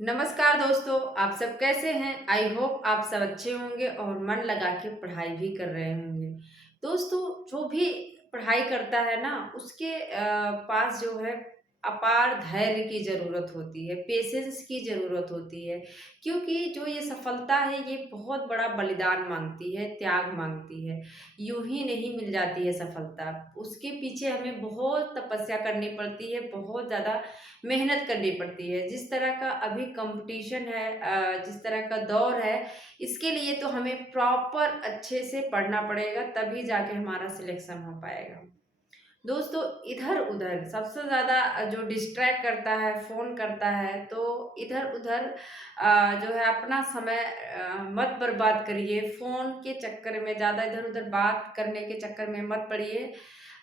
नमस्कार दोस्तों, आप सब कैसे हैं? आई होप आप सब अच्छे होंगे और मन लगा के पढ़ाई भी कर रहे होंगे। दोस्तों, जो भी पढ़ाई करता है ना, उसके पास जो है अपार धैर्य की ज़रूरत होती है, पेशेंस की ज़रूरत होती है। क्योंकि जो ये सफलता है, ये बहुत बड़ा बलिदान माँगती है, त्याग माँगती है। यूँ ही नहीं मिल जाती है सफलता, उसके पीछे हमें बहुत तपस्या करनी पड़ती है, बहुत ज़्यादा मेहनत करनी पड़ती है। जिस तरह का अभी कंपटीशन है, जिस तरह का दौर है, इसके लिए तो हमें प्रॉपर अच्छे से पढ़ना पड़ेगा, तभी जाके हमारा सिलेक्शन हो पाएगा। दोस्तों, इधर-उधर सबसे ज़्यादा जो डिस्ट्रैक्ट करता है, फ़ोन करता है, तो इधर-उधर जो है अपना समय मत बर्बाद करिए। फ़ोन के चक्कर में ज़्यादा इधर-उधर बात करने के चक्कर में मत पड़िए।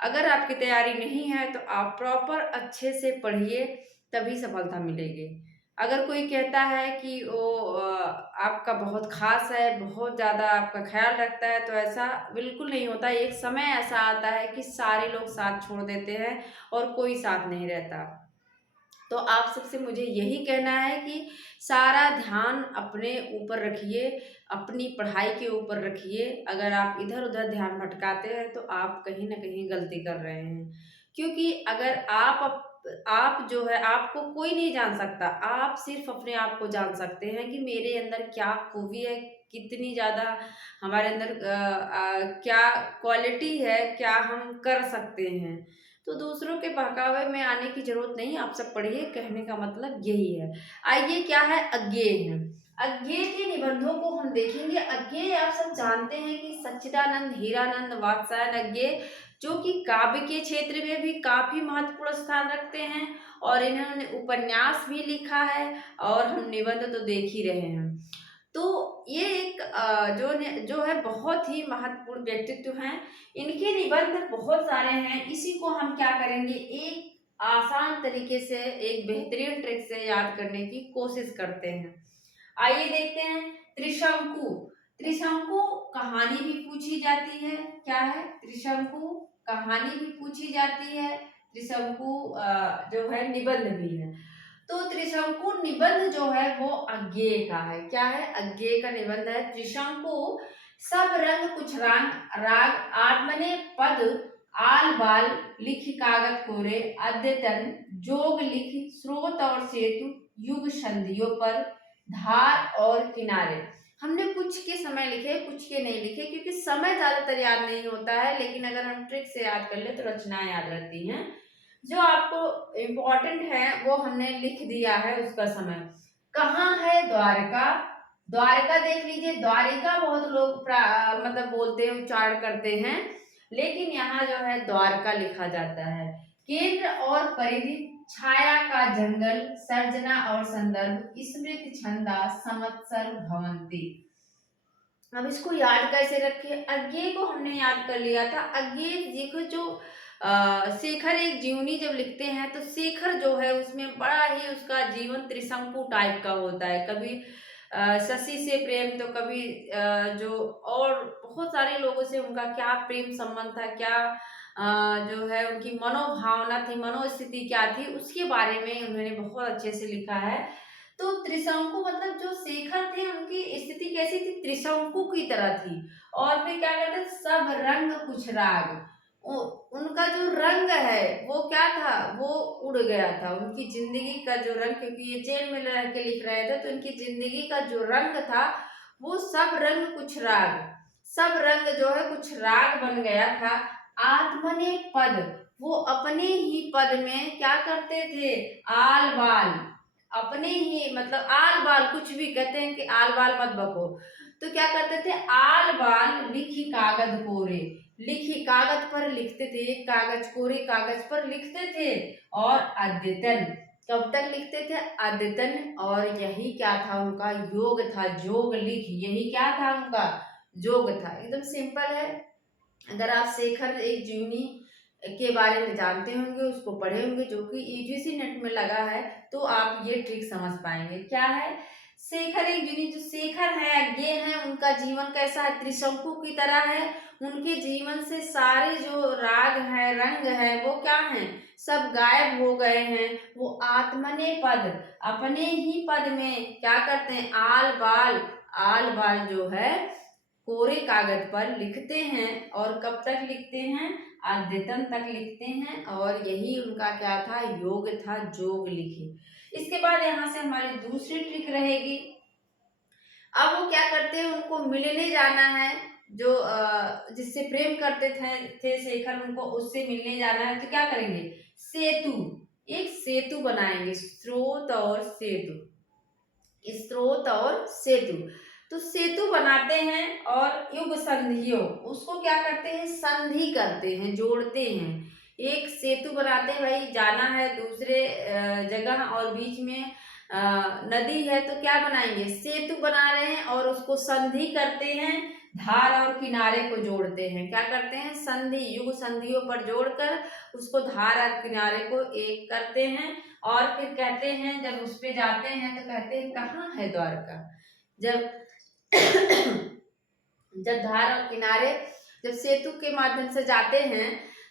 अगर आपकी तैयारी नहीं है, तो आप प्रॉपर अच्छे से पढ़िए, तभी सफलता मिलेगी। अगर कोई कहता है कि वो आपका बहुत ख़ास है, बहुत ज़्यादा आपका ख़्याल रखता है, तो ऐसा बिल्कुल नहीं होता। एक समय ऐसा आता है कि सारे लोग साथ छोड़ देते हैं और कोई साथ नहीं रहता। तो आप सबसे मुझे यही कहना है कि सारा ध्यान अपने ऊपर रखिए, अपनी पढ़ाई के ऊपर रखिए। अगर आप इधर-उधर ध्यान भटकाते हैं, तो आप कहीं न कहीं गलती कर रहे हैं। क्योंकि अगर आप जो है, आपको कोई नहीं जान सकता, आप सिर्फ़ अपने आप को जान सकते हैं कि मेरे अंदर क्या खूबी है, कितनी ज़्यादा हमारे अंदर क्या क्वालिटी है, क्या हम कर सकते हैं। तो दूसरों के बहकावे में आने की ज़रूरत नहीं, आप सब पढ़िए, कहने का मतलब यही है। आइए, क्या है अज्ञेय है। अज्ञेय के निबंधों को हम देखेंगे। अज्ञेय आप सब जानते हैं कि सच्चिदानंद, हीरानंद, वात्स्यायन अज्ञेय, जो कि काव्य के क्षेत्र में भी काफ़ी महत्वपूर्ण स्थान रखते हैं और इन्होंने उपन्यास भी लिखा है और हम निबंध तो देख ही रहे हैं। तो ये एक जो है बहुत ही महत्वपूर्ण व्यक्तित्व हैं। इनके निबंध बहुत सारे हैं, इसी को हम क्या करेंगे, एक आसान तरीके से, एक बेहतरीन ट्रिक से याद करने की कोशिश करते हैं। आइए देखते हैं। त्रिशंकु। त्रिशंकु कहानी भी पूछी जाती है। क्या है? त्रिशंकु कहानी भी पूछी जाती है। त्रिशंकु जो है निबंध भी है। तो त्रिशंकु निबंध जो है वो अज्ञेय का है। क्या है? अज्ञेय का निबंध है। त्रिशंकु सब रंग कुछ राग राग आत्मने पद आल बाल लिख कागज कोरे अद्यतन जोग लिख स्रोत और सेतु युग संधियों पर धार और किनारे। हमने कुछ के समय लिखे, कुछ के नहीं लिखे, क्योंकि समय ज्यादातर याद नहीं होता है, लेकिन अगर हम ट्रिक से याद कर ले तो रचनाएं याद रहती हैं। जो आपको इम्पोर्टेंट है वो हमने लिख दिया है, उसका समय। कहाँ है द्वारका? द्वारका देख लीजिए। द्वारिका बहुत लोग मतलब बोलते हैं, उच्चारण करते हैं, लेकिन यहाँ जो है द्वारका लिखा जाता है। केंद्र और परिधि, छाया का जंगल, सर्जना और संदर्भ, स्मृति छंदा, संवत्सर भवंती। अब इसको याद कैसे रखें? अज्ञेय को हमने याद कर लिया था। अज्ञेय देखो, जो शेखर एक जीवनी जब लिखते हैं, तो शेखर जो है उसमें बड़ा ही उसका जीवन त्रिशंकु टाइप का होता है। कभी शशि से प्रेम, तो कभी जो और बहुत सारे लोगों से उनका क्या प्रेम संबंध था, क्या जो है उनकी मनोभावना थी, मनोस्थिति क्या थी, उसके बारे में उन्होंने बहुत अच्छे से लिखा है। तो त्रिशंकु मतलब जो शेखर थे, उनकी स्थिति कैसी थी? त्रिशंकु की तरह थी। और फिर क्या कहते हैं, सब रंग कुछ राग। उनका जो रंग है वो क्या था, वो उड़ गया था। उनकी जिंदगी का जो रंग, क्योंकि ये जेल में रह के लिख रहे थे, तो इनकी जिंदगी का जो रंग था वो सब रंग कुछ राग, सब रंग जो है कुछ राग बन गया था। आत्मने पद, वो अपने ही पद में क्या करते थे? आल बाल, अपने ही मतलब आल बाल, कुछ भी कहते हैं कि आल बाल मत बको, तो क्या करते थे? आल बाल लिखी कागज कोरे, लिखी कागज पर लिखते थे, कागज कोरे कागज पर लिखते थे। और अद्यतन, कब तक लिखते थे? अद्यतन। और यही क्या था उनका? योग था। जोग लिख, यही क्या था उनका? जोग था। एकदम सिंपल है। अगर आप शेखर एक जीवनी के बारे में जानते होंगे, उसको पढ़े होंगे, जो कि यूजीसी नेट में लगा है, तो आप ये ट्रिक समझ पाएंगे। क्या है? शेखर एक जीवनी, जो शेखर है, ये है, उनका जीवन कैसा है? त्रिशंकु की तरह है। उनके जीवन से सारे जो राग है, रंग है, वो क्या है? सब गायब हो गए हैं। वो आत्मने पद, अपने ही पद में क्या करते हैं, आल बाल जो है कोरे कागज पर लिखते हैं। और कब तक लिखते हैं, अद्यतन तक लिखते हैं। और यही उनका क्या था, योग था, जोग लिखे। इसके बाद यहाँ से हमारी दूसरी ट्रिक रहेगी। अब वो क्या करते हैं, उनको मिलने जाना है, जो जिससे प्रेम करते थे शेखर, उनको उससे मिलने जाना है। तो क्या करेंगे, सेतु, एक सेतु बनाएंगे, स्रोत और सेतु, स्रोत और सेतु। तो सेतु बनाते हैं और युग संधियों, उसको क्या करते हैं, संधि करते हैं, जोड़ते हैं। एक सेतु बनाते हैं, भाई जाना है दूसरे जगह और बीच में नदी है, तो क्या बनाएंगे, सेतु बना रहे हैं और उसको संधि करते हैं, धार और किनारे को जोड़ते हैं। क्या करते हैं, संधि, युग संधियों पर जोड़कर उसको धार और किनारे को एक करते हैं। और फिर कहते हैं, जब उस पे जाते हैं तो कहते हैं कहाँ है द्वारका। जब जब धार और किनारे, जब सेतु के माध्यम से जाते हैं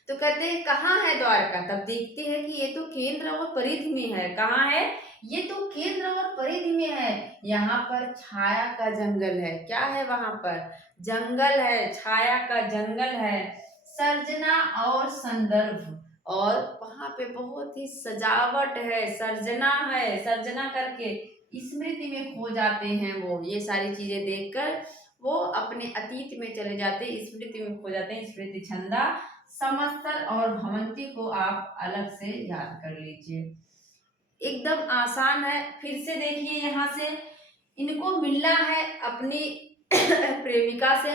तो कहते हैं कहाँ है द्वारका। तब देखते हैं कि ये तो केंद्र और परिधि में है। कहाँ है, ये तो केंद्र और परिधि में है। यहाँ पर छाया का जंगल है। क्या है वहां पर, जंगल है, छाया का जंगल है। सर्जना और संदर्भ, और वहां पे बहुत ही सजावट है, सर्जना है, सर्जना करके स्मृति में खो जाते हैं। वो ये सारी चीजें देखकर वो अपने अतीत में चले जाते हैं, स्मृति में खो जाते हैं। स्मृति छंदा, समस्तर और भवंती को आप अलग से याद कर लीजिए, एकदम आसान है। फिर से देखिए, यहाँ से इनको मिलना है अपनी प्रेमिका से।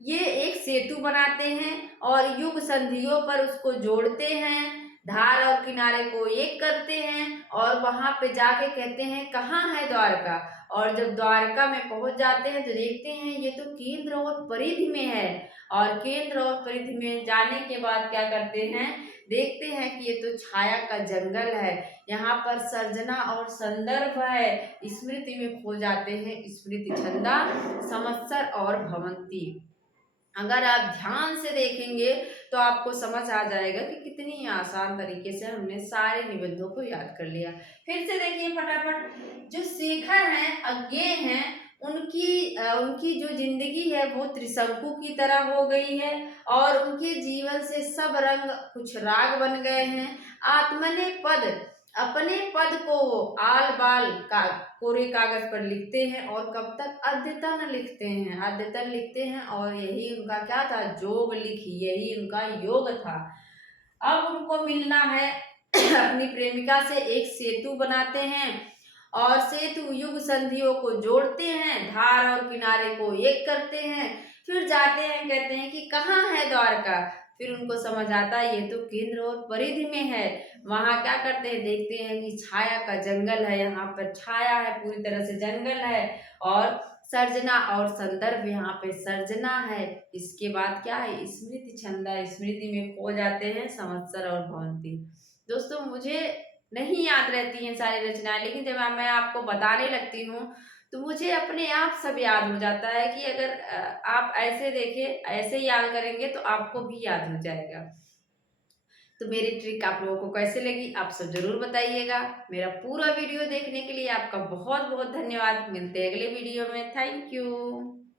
ये एक सेतु बनाते हैं और युग संधियों पर उसको जोड़ते हैं, धार और किनारे को एक करते हैं और वहां पे जाके कहते हैं कहाँ है द्वारका। और जब द्वारका में पहुंच जाते हैं तो देखते हैं ये तो केंद्र और परिधि में है। और केंद्र और परिधि में जाने के बाद क्या करते हैं, देखते हैं कि ये तो छाया का जंगल है, यहाँ पर सर्जना और संदर्भ है, स्मृति में खो जाते हैं। स्मृति छंदा, समस्तर और भवंती। अगर आप ध्यान से देखेंगे तो आपको समझ आ जाएगा कि कितनी आसान तरीके से हमने सारे निबंधों को याद कर लिया। फिर से देखिए फटाफट, जो शेखर हैं, अज्ञेय हैं, उनकी जो जिंदगी है वो त्रिशंकु की तरह हो गई है और उनके जीवन से सब रंग कुछ राग बन गए हैं। आत्मने पद, अपने पद को वो आल बाल का कोरे कागज पर लिखते हैं और कब तक, अद्यतन लिखते हैं, अद्यतन लिखते हैं। और यही उनका क्या था, जोग लिख, यही उनका योग था। अब उनको मिलना है अपनी प्रेमिका से, एक सेतु बनाते हैं और सेतु युग संधियों को जोड़ते हैं, धार और किनारे को एक करते हैं। फिर जाते हैं, कहते हैं कि कहाँ है द्वारका। फिर उनको समझ आता है ये तो केंद्र और परिधि में है। वहां क्या करते हैं, देखते हैं कि छाया का जंगल है, यहाँ पर छाया है, पूरी तरह से जंगल है। और सर्जना और संदर्भ, यहाँ पे सर्जना है। इसके बाद क्या है, स्मृति छंदा, स्मृति में खो जाते हैं, संवत्सर और भवंती। दोस्तों मुझे नहीं याद रहती हैं सारी रचनाएं, लेकिन जब मैं आपको बताने लगती हूँ तो मुझे अपने आप सब याद हो जाता है कि अगर आप ऐसे देखें, ऐसे याद करेंगे तो आपको भी याद हो जाएगा। तो मेरी ट्रिक आप लोगों को कैसे लगी आप सब जरूर बताइएगा। मेरा पूरा वीडियो देखने के लिए आपका बहुत बहुत धन्यवाद। मिलते हैं अगले वीडियो में। Thank you.